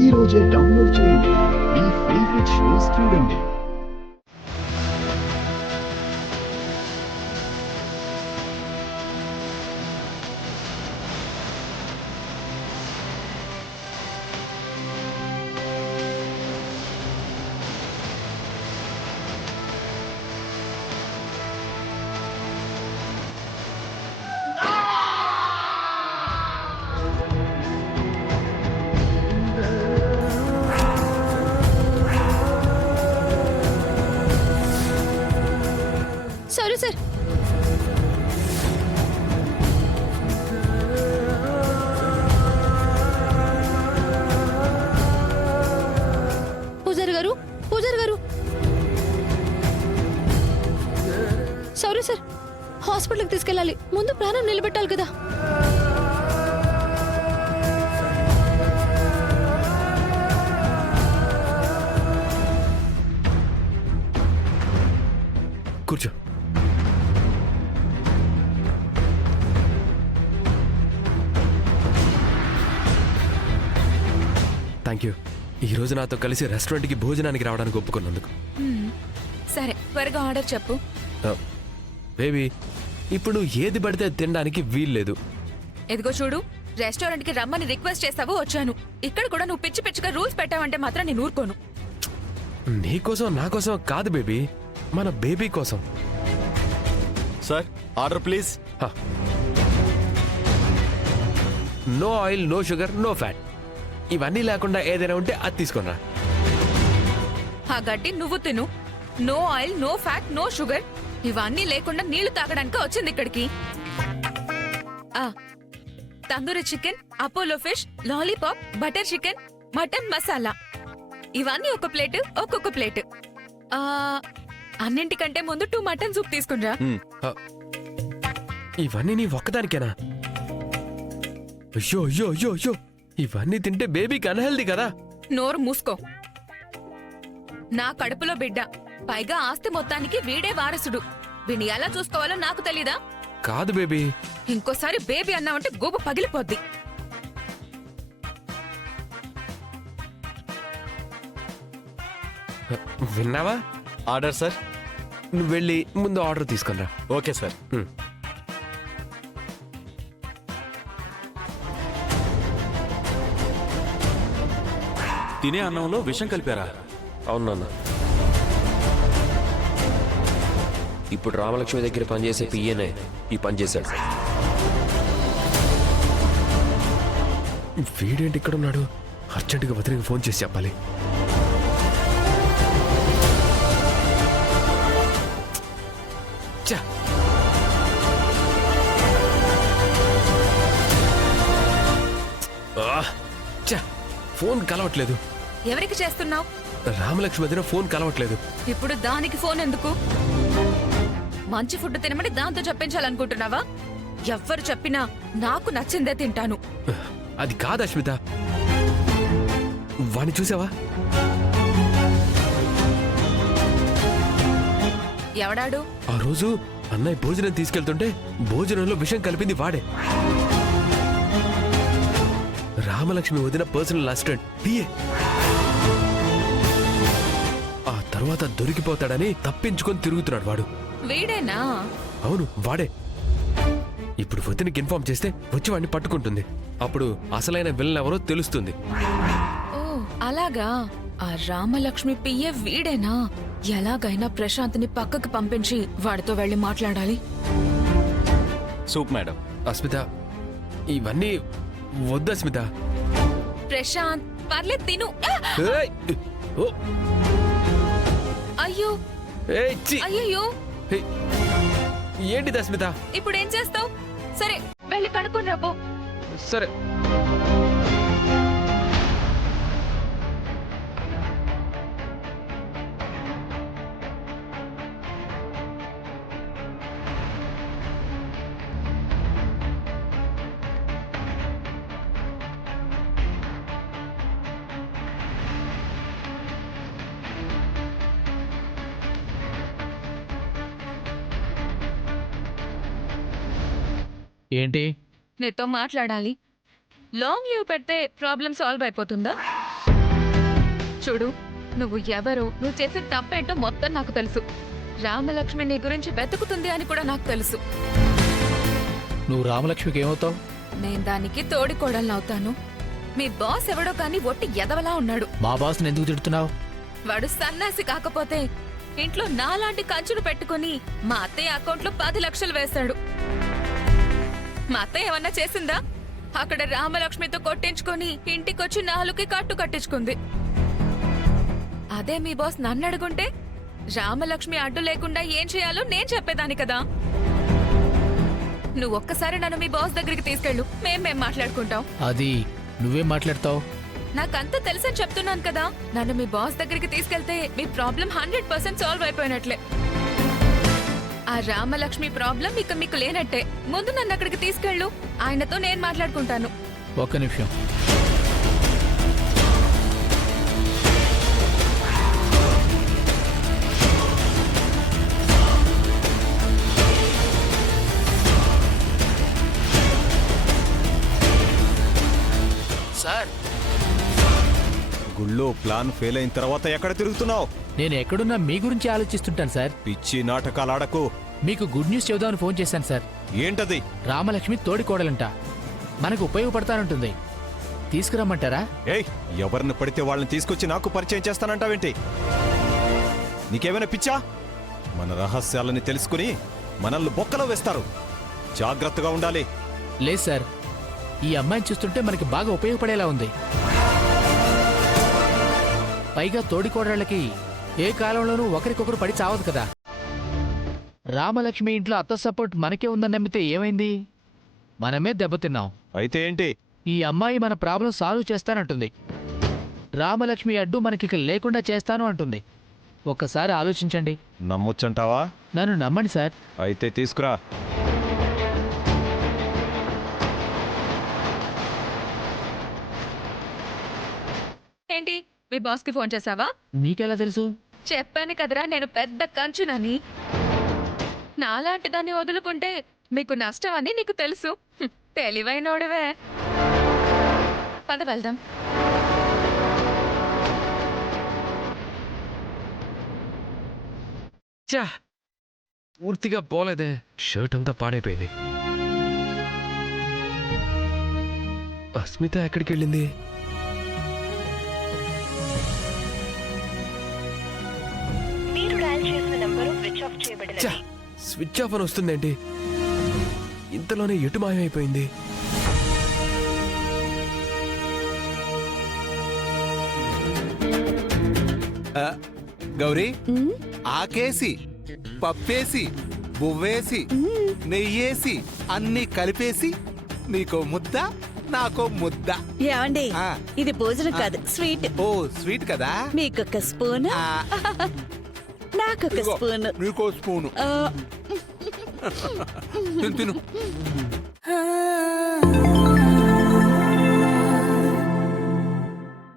ఈ రోజే డౌన్లోడ్ చేయండి. మీ ఫేవరెట్ షోస్ చూడండి. Sorry sir. పూజారి గారు, పూజారి గారు, సారీ సార్. హాస్పిటల్కి తీసుకెళ్ళాలి. ముందు ప్రాణం నిలబెట్టాలి కదా. కూర్చో. Thank you. ఈ రోజు నాతో కలిసి రెస్టారెంట్కి భోజనానికి రావడానికి ఒప్పుకున్నందుకు. సరే, త్వరగా ఆర్డర్ చెప్పు. బేబీ, ఇప్పుడు నువ్వు ఏది పడితే తినడానికి వీల్లేదు. ఎదిగో చూడు, రెస్టారెంట్ కి రమ్మని రిక్వెస్ట్ చేసావు, వచ్చాను. ఇక్కడ కూడా నువ్వు పిచ్చి పిచ్చిగా రూల్స్ పెట్టావంటే మాత్రం నేను ఊరుకోను. నీకోసం నా కోసం కాదు బేబీ, మన బేబీ కోసం. Sir, order please. No oil, no sugar, no fat. ఇవన్నీ లేకుండా ఏదైనా ఉంటే అది తీసుకున్నా. ఆ గడ్డి నువ్వు తిను. No oil, no fat, no sugar. ఇవన్నీ లేకుండా నీళ్లు తాగడానికి వచ్చింది ఇక్కడికి. Tandoori chicken, Apollo fish, lollipop, butter chicken, mutton masala. ఇవన్నీ ఒక ప్లేట్, ఒక్కొక్క ప్లేట్. అన్నింటికంటే ముందు 2 మటన్ సూప్ తీసుకునిరా. ఇవన్నీ నీ ఒక్కదానికేనా? అయ్యో అయ్యో అయ్యో అయ్యో, ఇవన్నీ తింటే బేబీకి అన్హెల్దీ కదా. నోరు మూసుకో. నా కడుపులో బిడ్డ, పైగా ఆస్తి మొత్తానికి వీడే వారసుడు. వీని ఎలా చూసుకోవాలో నాకు తెలీదా? కాదు బేబీ. ఇంకోసారి బేబీ అన్నావంటే గోబు పగిలిపోద్ది. విన్నావా? Order sir. నువ్వు వెళ్ళి ముందు ఆర్డర్ తీసుకురా. Okay sir. తినే అన్నంలో విషం కలిపారా? అవునన్నా. ఇప్పుడు రామలక్ష్మి దగ్గర పనిచేసే పిఏనే ఈ పని చేశాడు. వీడేంటి ఇక్కడ ఉన్నాడు? అర్జెంటుగా వదిలికి ఫోన్ చేసి చెప్పాలి. ఫోన్ కలవట్లేదు. ఎవరికి చేస్తున్నావు? రామలక్ష్మి దగ్గర ఫోన్ కలవట్లేదు. ఇప్పుడు దానికి ఫోన్ ఎందుకు? మంచి ఫుడ్ తినమని దాంతో చెప్పించాలనుకుంటున్నావా? ఎవ్వరు చెప్పినా నాకు నచ్చిందే తింటాను. అది కాదు అశ్మిత. వాణ్ణి చూసావా? ఎవడాడు? ఆ రోజు అన్నయ్య భోజనం తీసుకెళ్తుంటే భోజనంలో విషం కలిపింది వాడే. రామలక్ష్మి వదిన పర్సనల్ అసిస్టెంట్ పిఏ. ఆ తర్వాత దొరికిపోతాడని తప్పించుకొని తిరుగుతున్నాడు వాడు. వీడేనా? అవును, వాడే. ఇప్పుడు వదినకి ఇన్ఫార్మ్ చేస్తే వచ్చి వాడిని పట్టుకుంటుంది. అప్పుడు అసలైన విలన్ ఎవరో తెలుస్తుంది. ఓ అలాగా. ఆ రామలక్ష్మి పియ్యే వీడేనా? ఎలాగైనా ప్రశాంత్ని పక్కకు పంపించి వాడితో వెళ్ళి మాట్లాడాలి. Soup madam. అస్మిత, ఇవన్నీ వద్దు అస్మిత. ప్రశాంత్, పర్లేదు తిను. ఏయ్! ఓ! అయ్యో ఏయ్, ఛీ! అయ్యో, ఏయ్! ఏంటిది అస్మిత? ఇప్పుడు ఏం చేస్తావు? సరే, వెళ్ళి కనుక్కొని రాపో. సరే. ఏంటి? నీతో మాట్లాడాలి. లాంగ్ లీవ్ పెడితే ప్రాబ్లం సాల్వ్ అయిపోతుందా? చూడు, నువ్వు ఎవరు, నువ్వు చేసిన తప్పేంటో మొత్తం నాకు తెలుసు. రామలక్ష్మి నీ గురించి వెతుకుతుంది అని కూడా నాకు తెలుసు. నువ్వు రామలక్ష్మికి ఏమవుతావు? నేను దానికి తోడికోడలనవుతాను. మీ బాస్ ఎవడో కానీ ఒట్టి ఎదవలా ఉన్నాడు. మా బాస్ని ఎందుకు తిడుతున్నావు? వాడు సన్నాసి కాకపోతే ఇంట్లో నాలాంటి కంచులు పెట్టుకుని మా అత్తయ్య అకౌంట్లో 10 లక్షలు వేశాడు. మా అత్తయ్య ఏమన్నా చేసిందా? అక్కడ రామలక్ష్మితో కొట్టించుకొని ఇంటికొచ్చి 4కి కట్టు కట్టించుకుంది. అదే మీ బాస్ నన్ను అడుగుంటే రామలక్ష్మి అడ్డు లేకుండా ఏం చేయాలో నేను చెప్పేదాన్ని కదా. నువ్వు ఒక్కసారి నన్ను మీ బాస్ దగ్గరికి తీసుకెళ్ళు, మేం మాట్లాడుకుంటాం. అది నువ్వేం మాట్లాడతావు? నాకంతా తెలుసని చెప్తున్నాను కదా. నన్ను మీ బాస్ దగ్గరికి తీసుకెళ్తే మీ ప్రాబ్లం 100% సాల్వ్ అయిపోయినట్లే. ఆ రామలక్ష్మి ప్రాబ్లం ఇక మీకు లేనట్టే. ముందు నన్ను అక్కడికి తీసుకెళ్ళు, ఆయనతో నేను మాట్లాడుకుంటాను. ఒక్క నిమిషం. సార్, గుళ్ళో ప్లాన్ ఫెయిల్ అయిన తర్వాత ఎక్కడ తిరుగుతున్నావు? నేను ఎక్కడున్నా మీ గురించి ఆలోచిస్తుంటాను సార్. పిచ్చి నాటకాలు ఆడకు. మీకు గుడ్ న్యూస్ చెబుదామని ఫోన్ చేశాను సార్. ఏంటది? రామలక్ష్మి తోడికోడలంట, మనకు ఉపయోగపడతానంటుంది. తీసుకురమ్మంటారా? ఏయ్, ఎవరిని పడితే వాళ్ళని తీసుకొచ్చి నాకు పరిచయం చేస్తానంటావేంటి? నీకేమైనా పిచ్చా? మన రహస్యాలని తెలుసుకుని మనల్ని బొక్కలో వేస్తారు. జాగ్రత్తగా ఉండాలి. లేదు సార్, ఈ అమ్మాయిని చూస్తుంటే మనకి బాగా ఉపయోగపడేలా ఉంది. పైగా తోడికోడళ్ళకి ఏ కాలంలోనూ ఒకరికొకరు పడి చావదు కదా. రామలక్ష్మి ఇంట్లో అత్త సపోర్ట్ మనకే ఉందని నమ్మితే ఏమైంది? మనమే దెబ్బతిన్నాం. అయితే ఏంటి? ఈ అమ్మాయి మన ప్రాబ్లం సాల్వ్ చేస్తానంటుంది. రామలక్ష్మి అడ్డు మనకిక లేకుండా చేస్తాను అంటుంది. ఒక్కసారి ఆలోచించండి. నమ్మొచ్చంటావా? నన్ను నమ్మండి సార్. అయితే తీసుకురా. ఏంటి, మీ బాస్ కి ఫోన్ చేసావా? మీకెలా తెలుసు? చెప్పాను కదరా, నేను పెద్ద కంచునని. నాలాంటి దాన్ని వదులుకుంటే మీకు నష్టం అని నీకు తెలుసు. తెలివైనోడవే. పద వెళ్దాం. చా, పూర్తిగా పోలేదే. షర్ట్ అంతా పాడైపోయింది. అస్మిత ఎక్కడికి వెళ్ళింది? ఛ, స్విచ్ ఆఫ్ అని వస్తుందేంటి? ఇంతలోనే ఎటు మాయమైపోయింది? గౌరీ, ఆకేసి పప్పేసి బువ్వేసి నెయ్యేసి అన్ని కలిపేసి నీకో ముద్ద నాకో ముద్ద. ఏమండి, ఆ. ఇది భోజనం కాదు, స్వీట్. ఓ స్వీట్ కదా. మీకొక స్పూన్, ఆ, నాకొక ఇదిగో, స్పూన్. నీకో స్పూను. ఆ, తిను తిను.